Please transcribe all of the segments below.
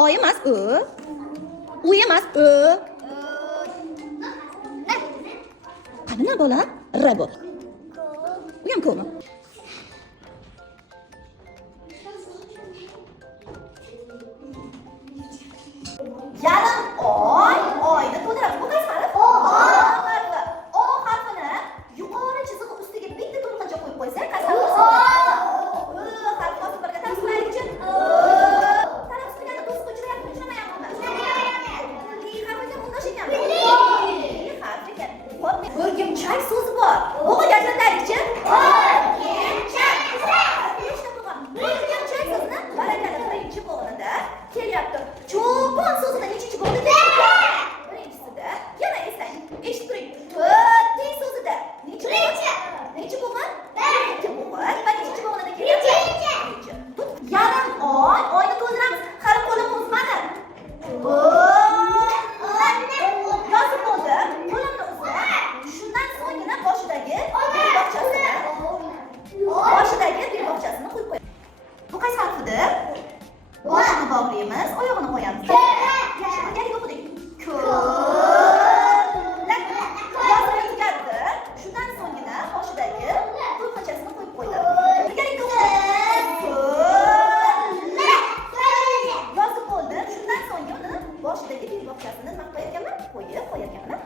O emas, u. U emas, u. Qani na bola? R bo'l. U ham ko'mi? Yarim oyni to'ldiramiz. Bu qaysi harf? O harfi. O harfini yuqori chiziq ustiga bitta to'lqincha qo'yib qo'ysak, qaysi harf bo'lsa? O harfi bosib birga tasvirlaylikchi. Tarafsizlarga to'siq uchrayapti, uchramayapmi? Li harfiga bundosh ekanmi? Li harfi ekan. Xo'p, o'rgimchak so'zi bor. O'qiga ajrataylikchi. O'rgimchak. O'rgimchak so'zini barakalla birinchi bo'g'inida kelyapti. Cho'pon so'zini nechinchi bo'g'inida? Birinchisida. Yana eslang. Eshitib turing. To'rtinchi so'zida nechi bo'g'in? Birinchi bo'g'in. Va nechinchi bo'g'inida kelyapti? Birinchi. Yarim oyni to'ldiramiz. Hali qo'lim uzmadi. Yozib bo'ldi. Qo'limni uzdim. Shundan so'nggina boshidagi belbog'chasini qo'yib qo'yamiz. Bu qaysi harfidir? Boshini bog'laymiz, oyog'ini qo'yamiz. Yaxshi, birgalikda o'qidik. Ko'lak. Yozib tugatdi. Shundan so'nggina boshidagi to'lqinchasini qo'yib qo'ydim. Birgalikda o'qidik. Ko'lak. Yozib bo'ldi. Shundan so'ng uni boshidagi belbog'chasini nima qo'yarkanman? Qo'yarkanman.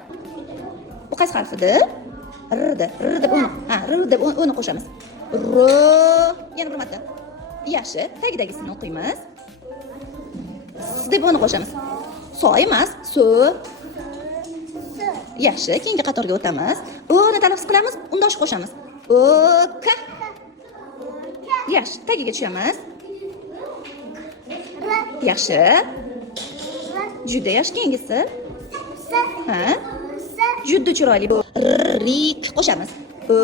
Bu qaysi harfidir? R deb uni. R deb uni qo'shamiz. R. Yana bir marta. Yaxshi, tagidagisini o'qiymiz. S deb uni qo'shamiz. So emas, so. Yaxshi, keyingi qatorga o'tamiz. O ni talaffuz qilamiz, undosh qo'shamiz. O k. Yaxshi, tagiga tushamiz. Yaxshi. Juda yaxshi, keyingisi. Ha? Juda chiroyli. Rik qo'shamiz. O.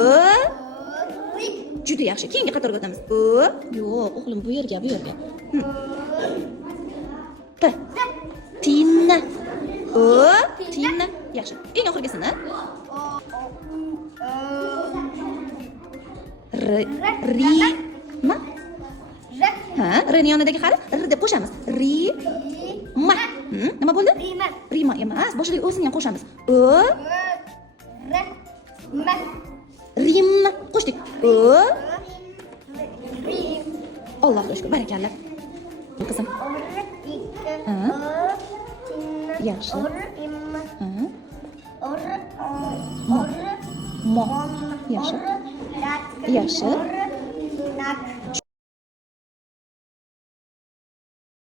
Juda yaxshi. Keyingi qatorga o'tamiz. O. Yo'q, o'g'lim bu yerga. T. Tinna. O. Tinna. Yaxshi. Eng oxirgisini. Ri. Ma. Ha, R ni yonidagi harf R deb qo'shamiz. Ri. Ma. Nima bo'ldi? Rima emas. Boshidagi o'sini ham qo'shamiz. O. Ma. Rimni qo'shdik. O. Allohga shukr, barakalla. Qizim. Yaxshi. Mo. Yaxshi. Yaxshi.